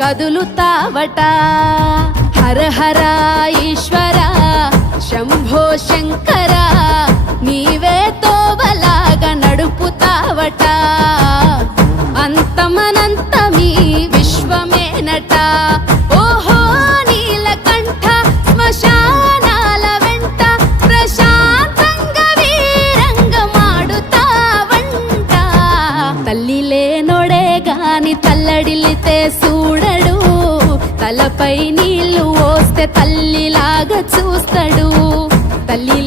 కదులుతావట. హర హర ఈశ్వర శంభో శంకర నీవే తోవలాగా నడుపుతావట. అంతమనంతమీ విశ్వమేనట. ఓహో నీలకంఠ శ్మశానాల వెంట ప్రశాంతంగా వీరంగమాడుతావంట. తల్లి లేనోడే గాని తల్లడిల్లితే చూడడు, తలపై నీళ్లు పోస్తే తల్లిలాగా చూస్తాడు. తల్లి